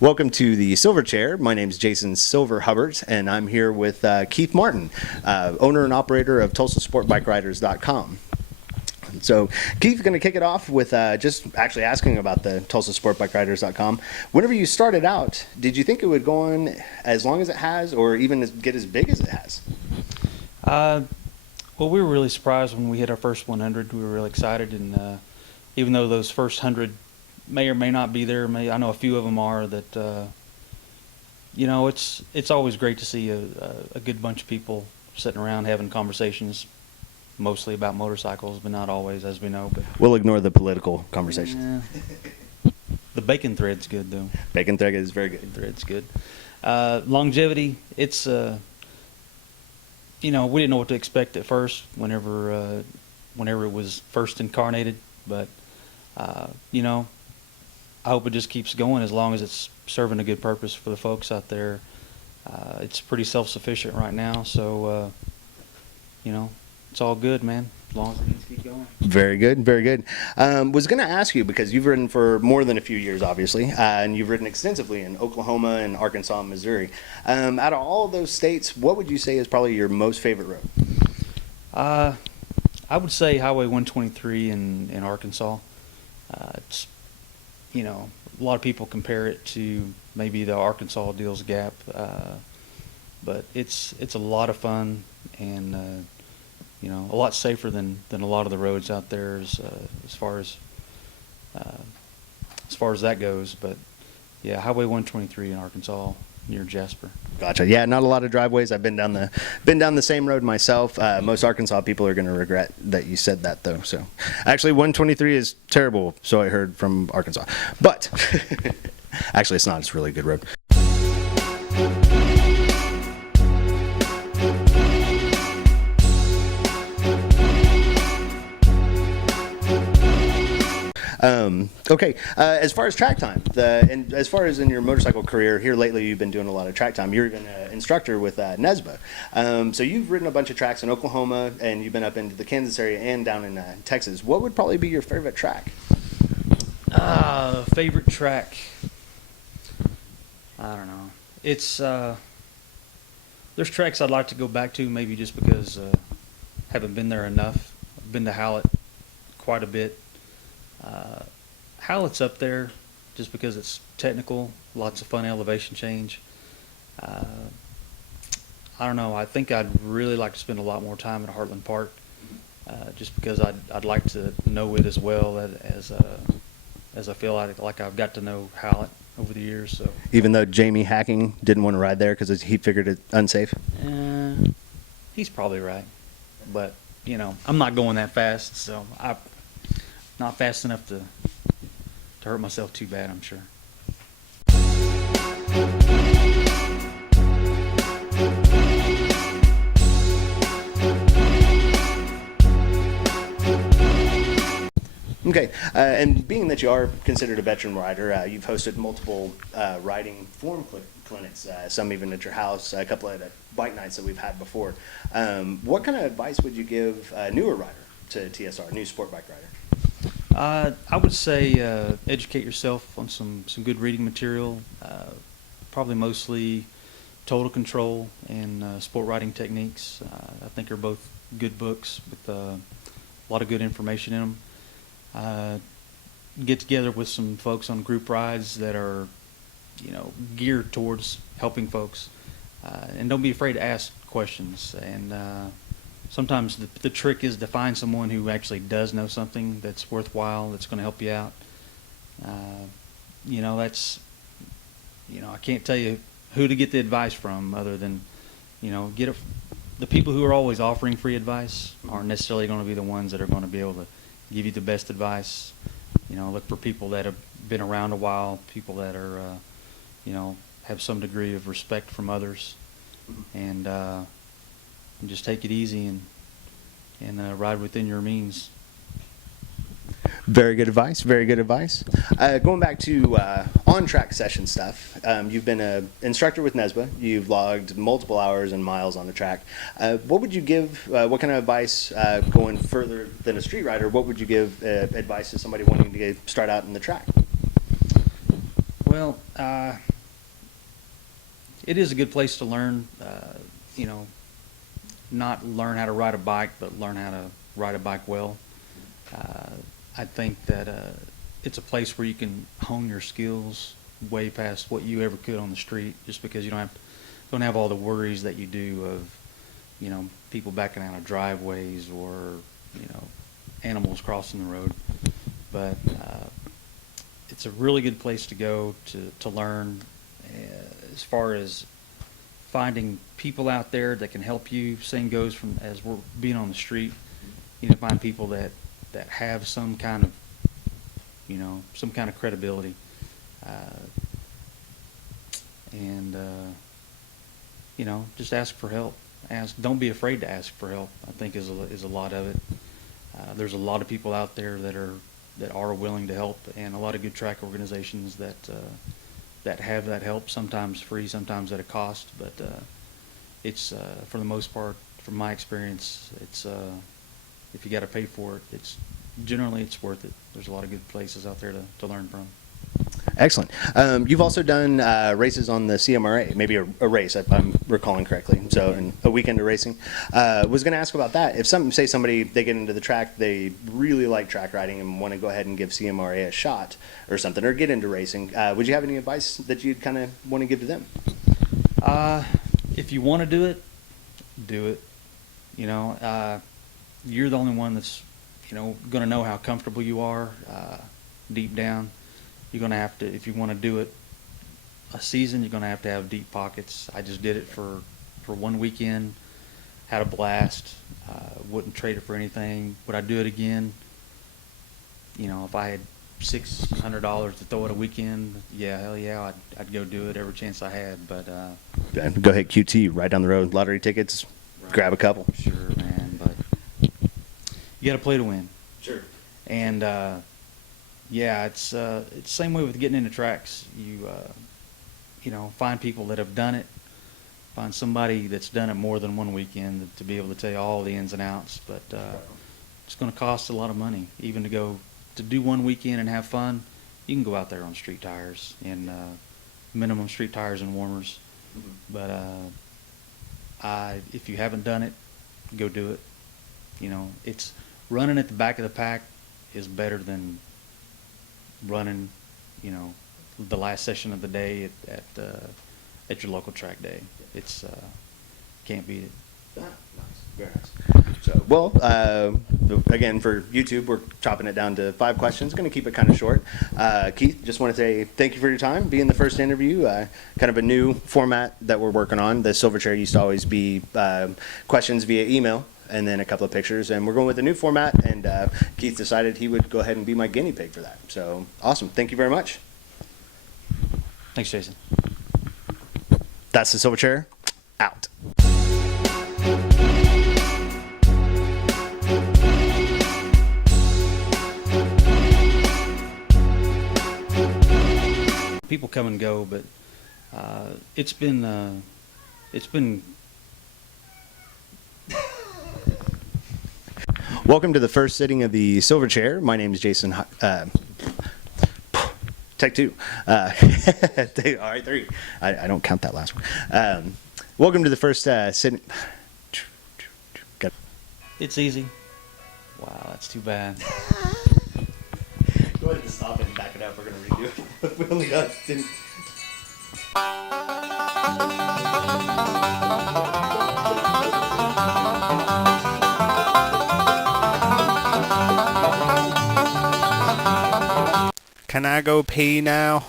Welcome to the Silver Chair. My name is Jason Silver Hubbard, and I'm here with Keith Martin, owner and operator of TulsaSportBikeRiders.com. So Keith's going to kick it off with just actually asking about the TulsaSportBikeRiders.com. Whenever you started out, did you think it would go on as long as it has, or even get as big as it has? Well, we were really surprised when we hit our first 100. We were really excited, and even though those first 100 may or may not be there, I know a few of them are, that it's always great to see a good bunch of people sitting around having conversations, mostly about motorcycles, but not always, as we know. But we'll ignore the political conversations. The bacon thread's good, though. Bacon thread is very good. Bacon thread's good. Longevity, it's we didn't know what to expect at first whenever it was first incarnated, but I hope it just keeps going as long as it's serving a good purpose for the folks out there. It's pretty self-sufficient right now, so it's all good, man, as long as things keep going. Very good, very good. Was going to ask you, because you've ridden for more than a few years, obviously, and you've ridden extensively in Oklahoma and Arkansas and Missouri. Out of all of those states, what would you say is probably your most favorite road? I would say Highway 123 in Arkansas. It's, a lot of people compare it to maybe the Arkansas Deals Gap, but it's a lot of fun and a lot safer than a lot of the roads out there as far as that goes. But yeah, Highway 123 in Arkansas near Jasper. Gotcha. Yeah, not a lot of driveways. I've been down the same road myself. Most Arkansas people are going to regret that you said that, though. So, actually, 123 is terrible. So I heard from Arkansas, but actually, it's not. It's a really good road. Okay, as far as track time, and as far as in your motorcycle career here lately, you've been doing a lot of track time. You're even an instructor with NESBA. So you've ridden a bunch of tracks in Oklahoma, and you've been up into the Kansas area and down in Texas. What would probably be your favorite track? Favorite track? I don't know. It's there's tracks I'd like to go back to, maybe just because haven't been there enough. I've been to Hallett quite a bit. Hallett's up there just because it's technical, lots of fun elevation change. I don't know. I think I'd really like to spend a lot more time at Heartland Park, just because I'd like to know it as well as I feel like I've got to know Hallett over the years. So even though Jamie Hacking didn't want to ride there because he figured it unsafe. He's probably right, but I'm not going that fast, so I'm not fast enough to hurt myself too bad, I'm sure. Okay, and being that you are considered a veteran rider, you've hosted multiple riding forum clinics, some even at your house, a couple of bike nights that we've had before. What kind of advice would you give a newer rider to TSR, new sport bike rider? I would say educate yourself on some good reading material, probably mostly Total Control and Sport Riding Techniques. I think are both good books with a lot of good information in them. Get together with some folks on group rides that are, geared towards helping folks, and don't be afraid to ask questions. And sometimes the trick is to find someone who actually does know something that's worthwhile, that's going to help you out. That's, I can't tell you who to get the advice from other than, the people who are always offering free advice aren't necessarily going to be the ones that are going to be able to give you the best advice. Look for people that have been around a while, people that are, have some degree of respect from others, and just take it easy and ride within your means. Very good advice. Very good advice. Going back to on-track session stuff, you've been an instructor with NESBA. You've logged multiple hours and miles on the track. What would you give? What kind of advice, going further than a street rider? What would you give advice to somebody wanting to start out in the track? Well, it is a good place to learn. Not learn how to ride a bike, but learn how to ride a bike well. I think that it's a place where you can hone your skills way past what you ever could on the street, just because you don't have all the worries that you do of, people backing out of driveways or, animals crossing the road. But it's a really good place to go to learn, as far as finding people out there that can help you. Same goes from as we're being on the street. Find people that have some kind of credibility, and just ask for help. Don't be afraid to ask for help, I think is a lot of it. There's a lot of people out there that are willing to help, and a lot of good track organizations that have that help, sometimes free, sometimes at a cost. But it's for the most part, from my experience, it's if you got to pay for it, it's worth it. There's a lot of good places out there to learn from. Excellent. You've also done races on the CMRA, maybe a race, if I'm recalling correctly. So, and a weekend of racing. Was going to ask about that. If somebody they get into the track, they really like track riding and want to go ahead and give CMRA a shot or something, or get into racing, would you have any advice that you'd kind of want to give to them? If you want to do it, do it. You're the only one that's going to know how comfortable you are deep down. You're going to have to, if you want to do it a season, you're going to have deep pockets. I just did it for one weekend, had a blast, wouldn't trade it for anything. Would I do it again? If I had $600 to throw it a weekend, yeah, hell yeah, I'd go do it every chance I had. But go hit QT right down the road, lottery tickets, right. Grab a couple. Sure, man, but you got to play to win. Sure. And yeah, it's the same way with getting into tracks. You find people that have done it. Find somebody that's done it more than one weekend to be able to tell you all the ins and outs. But it's going to cost a lot of money, even to do one weekend and have fun. You can go out there on street tires and minimum street tires and warmers. Mm-hmm. But if you haven't done it, go do it. It's running at the back of the pack is better than running, the last session of the day at your local track day. It's can't beat it. Nice, very nice. So, well, again, for YouTube, we're chopping it down to 5 questions. Going to keep it kind of short. Keith, just want to say thank you for your time, being the first interview. Kind of a new format that we're working on. The Silver Chair used to always be questions via email, and then a couple of pictures, and we're going with a new format, and Keith decided he would go ahead and be my guinea pig for that. So, awesome. Thank you very much. Thanks, Jason. That's the Silver Chair, out. People come and go, but it's been Welcome to the first sitting of the Silver Chair. My name is Jason. Take 2. All right, 3. I don't count that last one. Welcome to the first sitting. It's easy. Wow, that's too bad. Go ahead and stop it and back it up. We're going to redo it. We only got 10. Can I go pee now?